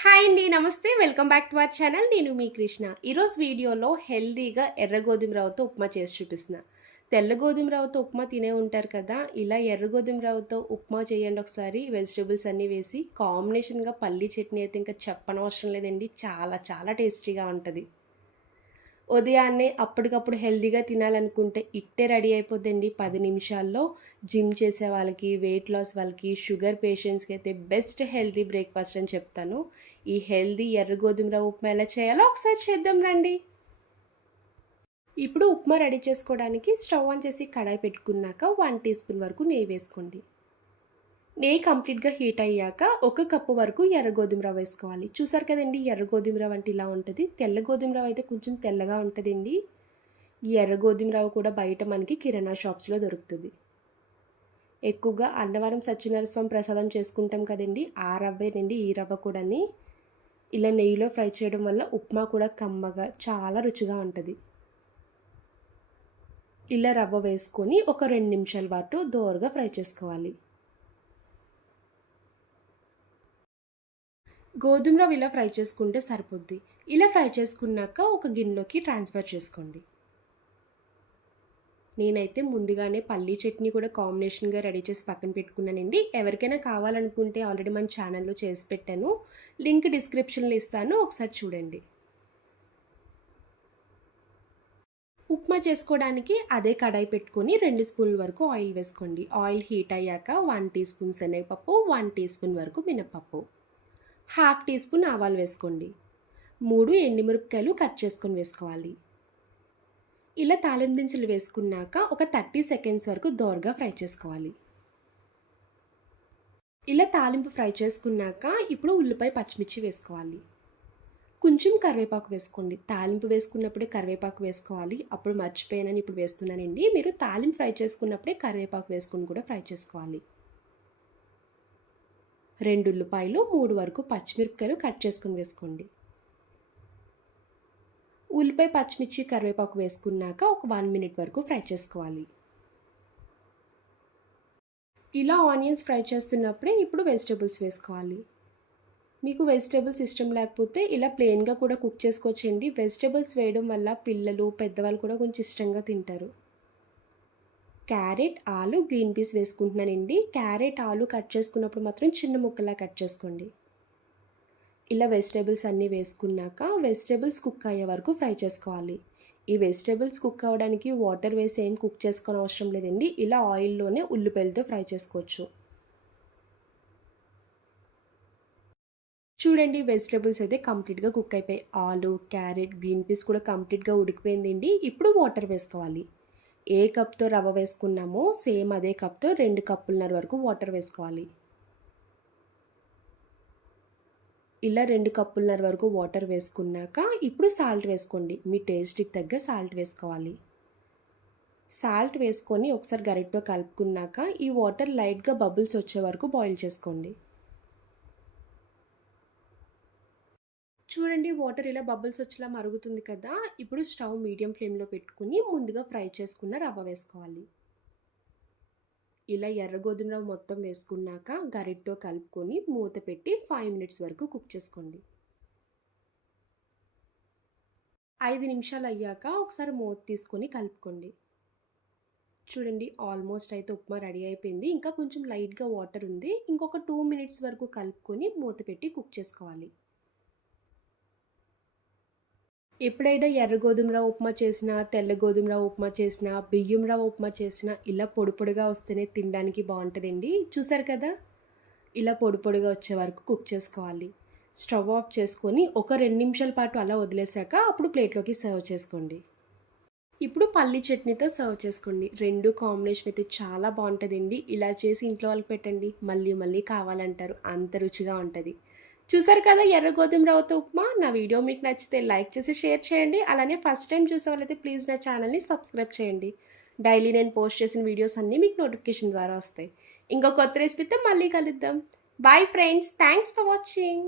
Hi అండి నమస్తే. Welcome back to our channel. నేను మీ కృష్ణ. ఈరోజు వీడియోలో హెల్దీగా ఎర్ర గోధుమ రవ్వతో ఉప్మా చేసి చూపిస్తున్నా. తెల్ల గోధుమ రవ్వతో ఉప్మా తినే ఉంటారు కదా ఇలా ఎర్ర గోధుమ రవ్వతో ఉప్మా చేయండి ఒకసారి. వెజిటేబుల్స్ అన్నీ వేసి కాంబినేషన్గా పల్లీ చట్నీ అయితే ఇంకా చెప్పనవసరం లేదండి. చాలా చాలా టేస్టీగా ఉంటుంది. ఉదయాన్నే అప్పటికప్పుడు హెల్దీగా తినాలనుకుంటే ఇట్టే రెడీ అయిపోద్దండి. పది నిమిషాల్లో జిమ్ చేసే వాళ్ళకి వెయిట్ లాస్ వాళ్ళకి షుగర్ పేషెంట్స్కి అయితే బెస్ట్ హెల్దీ బ్రేక్ఫాస్ట్ అని చెప్తాను. ఈ హెల్దీ ఎర్ర గోధుమ రవ్వ ఉప్మా ఎలా చేయాలో ఒకసారి చేద్దాం రండి. ఇప్పుడు ఉప్మా రెడీ చేసుకోవడానికి స్టవ్ ఆన్ చేసి కడాయి పెట్టుకున్నాక వన్ టీ స్పూన్ వరకు నెయ్యి వేసుకోండి. నెయ్యి కంప్లీట్గా హీట్ అయ్యాక ఒక కప్పు వరకు ఎర్ర గోధుమ రవ్వ వేసుకోవాలి. చూసారు కదండి ఎర్ర గోధుమ రవ్వ అంటే ఇలా ఉంటుంది. తెల్ల గోధుమ రవ్వ అయితే కొంచెం తెల్లగా ఉంటుందండి. ఈ ఎర్ర గోధుమ రవ్వ కూడా బయట మనకి కిరాణా షాప్స్లో దొరుకుతుంది. ఎక్కువగా అన్నవరం సత్యనారాయణ ప్రసాదం చేసుకుంటాం కదండి ఆ రవ్వేనండి ఈ రవ్వ కూడాని. ఇలా నెయ్యిలో ఫ్రై చేయడం వల్ల ఉప్మా కూడా కమ్మగా చాలా రుచిగా ఉంటుంది. ఇలా రవ్వ వేసుకొని ఒక రెండు నిమిషాల పాటు దోరగా ఫ్రై చేసుకోవాలి. గోధుమ రవ్వ ఇలా ఫ్రై చేసుకుంటే సరిపోద్ది. ఇలా ఫ్రై చేసుకున్నాక ఒక గిన్నెలోకి ట్రాన్స్ఫర్ చేసుకోండి. నేనైతే ముందుగానే పల్లీ చట్నీ కూడా కాంబినేషన్గా రెడీ చేసి పక్కన పెట్టుకున్నానండి. ఎవరికైనా కావాలనుకుంటే ఆల్రెడీ మన ఛానల్లో చేసి పెట్టాను. లింక్ డిస్క్రిప్షన్లో ఇస్తాను. ఒకసారి చూడండి. ఉప్మా చేసుకోవడానికి అదే కడాయి పెట్టుకొని రెండు స్పూన్ల వరకు ఆయిల్ వేసుకోండి. ఆయిల్ హీట్ అయ్యాక వన్ టీ స్పూన్ శనగపప్పు వన్ టీ స్పూన్ వరకు మినపప్పు హాఫ్ టీ స్పూన్ ఆవాలు వేసుకోండి. మూడు ఎండిమిరపకాయలు కట్ చేసుకొని వేసుకోవాలి. ఇలా తాలింపు దినుసులు వేసుకున్నాక ఒక థర్టీ సెకండ్స్ వరకు దోరగా ఫ్రై చేసుకోవాలి. ఇలా తాలింపు ఫ్రై చేసుకున్నాక ఇప్పుడు ఉల్లిపాయ పచ్చిమిర్చి వేసుకోవాలి. కొంచెం కరివేపాకు వేసుకోండి. తాలింపు వేసుకున్నప్పుడే కరివేపాకు వేసుకోవాలి. అప్పుడు మర్చిపోయానని ఇప్పుడు వేస్తున్నానండి. మీరు తాలింపు ఫ్రై చేసుకున్నప్పుడే కరివేపాకు వేసుకుని కూడా ఫ్రై చేసుకోవాలి. రెండు ఉల్లిపాయలు మూడు వరకు పచ్చిమిరపకాయలు కట్ చేసుకుని వేసుకోండి. ఉల్లిపాయ పచ్చిమిర్చి కరివేపాకు వేసుకున్నాక ఒక వన్ మినిట్ వరకు ఫ్రై చేసుకోవాలి. ఇలా ఆనియన్స్ ఫ్రై చేస్తున్నప్పుడే ఇప్పుడు వెజిటేబుల్స్ వేసుకోవాలి. మీకు వెజిటేబుల్స్ ఇష్టం లేకపోతే ఇలా ప్లెయిన్గా కూడా కుక్ చేసుకోవచ్చండి. వెజిటేబుల్స్ వేయడం వల్ల పిల్లలు పెద్దవాళ్ళు కూడా కొంచెం ఇష్టంగా తింటారు. క్యారెట్ ఆలు గ్రీన్ పీస్ వేసుకుంటున్నానండి. క్యారెట్ ఆలు కట్ చేసుకున్నప్పుడు మాత్రం చిన్న ముక్కలా కట్ చేసుకోండి. ఇలా వెజిటేబుల్స్ అన్నీ వేసుకున్నాక వెజిటేబుల్స్ కుక్ అయ్యే వరకు ఫ్రై చేసుకోవాలి. ఈ వెజిటేబుల్స్ కుక్ అవ్వడానికి వాటర్ వేసి ఏం కుక్ చేసుకోని అవసరం లేదండి. ఇలా ఆయిల్లోనే ఉల్లిపాయలతో ఫ్రై చేసుకోవచ్చు. చూడండి వెజిటేబుల్స్ అయితే కంప్లీట్గా కుక్ అయిపోయాయి. ఆలు క్యారెట్ గ్రీన్ పీస్ కూడా కంప్లీట్గా ఉడికిపోయిందండి. ఇప్పుడు వాటర్ వేసుకోవాలి. ఏ కప్తో రవ్వ వేసుకున్నామో సేమ్ అదే కప్తో రెండు కప్పులన్నర వరకు వాటర్ వేసుకోవాలి. ఇలా రెండు కప్పులన్నర వరకు వాటర్ వేసుకున్నాక ఇప్పుడు సాల్ట్ వేసుకోండి. మీ టేస్ట్కి తగ్గ సాల్ట్ వేసుకోవాలి. సాల్ట్ వేసుకొని ఒకసారి గరిటతో కలుపుకున్నాక ఈ వాటర్ లైట్గా బబుల్స్ వచ్చే వరకు బాయిల్ చేసుకోండి. చూడండి వాటర్ ఇలా బబుల్స్ వచ్చేలా మరుగుతుంది కదా. ఇప్పుడు స్టవ్ మీడియం ఫ్లేమ్లో పెట్టుకుని ముందుగా ఫ్రై చేసుకున్న రవ్వ వేసుకోవాలి. ఇలా ఎర్ర గోధుమ రవ్వ మొత్తం వేసుకున్నాక గరిటతో కలుపుకొని మూత పెట్టి ఫైవ్ మినిట్స్ వరకు కుక్ చేసుకోండి. ఐదు నిమిషాలు అయ్యాక ఒకసారి మూత తీసుకొని కలుపుకోండి. చూడండి ఆల్మోస్ట్ అయితే ఉప్మా రెడీ అయిపోయింది. ఇంకా కొంచెం లైట్గా వాటర్ ఉంది. ఇంకొక టూ మినిట్స్ వరకు కలుపుకొని మూత పెట్టి కుక్ చేసుకోవాలి. ఎప్పుడైనా ఎర్ర గోధుమ రవ్వ ఉప్మా చేసినా తెల్ల గోధుమ రవ్వ ఉప్మా చేసినా బియ్యం రవ్వ ఉప్మా చేసినా ఇలా పొడి పొడిగా వస్తేనే తినడానికి బాగుంటుందండి. చూసారు కదా? ఇలా పొడి పొడిగా వచ్చే వరకు కుక్ చేసుకోవాలి. స్టవ్ ఆఫ్ చేసుకొని ఒక రెండు నిమిషాల పాటు అలా వదిలేసాక అప్పుడు ప్లేట్లోకి సర్వ్ చేసుకోండి. ఇప్పుడు పల్లి చట్నీతో సర్వ్ చేసుకోండి. రెండు కాంబినేషన్ అయితే చాలా బాగుంటుందండి. ఇలా చేసి ఇంట్లో వాళ్ళకి పెట్టండి. మళ్ళీ మళ్ళీ కావాలంటారు. అంత రుచిగా ఉంటుంది. చూసారు కదా ఎర్ర గోధుమ రవ్వతో ఉప్మా? నా వీడియో మీకు నచ్చితే లైక్ చేసి షేర్ చేయండి. అలానే ఫస్ట్ టైం చూసే వాళ్ళైతే ప్లీజ్ నా ఛానల్ని సబ్స్క్రైబ్ చేయండి. డైలీ నేను పోస్ట్ చేసిన వీడియోస్ అన్నీ మీకు నోటిఫికేషన్ ద్వారా వస్తాయి. ఇంకో కొత్త రెసిపీతో మళ్ళీ కలుద్దాం. Bye friends thanks for watching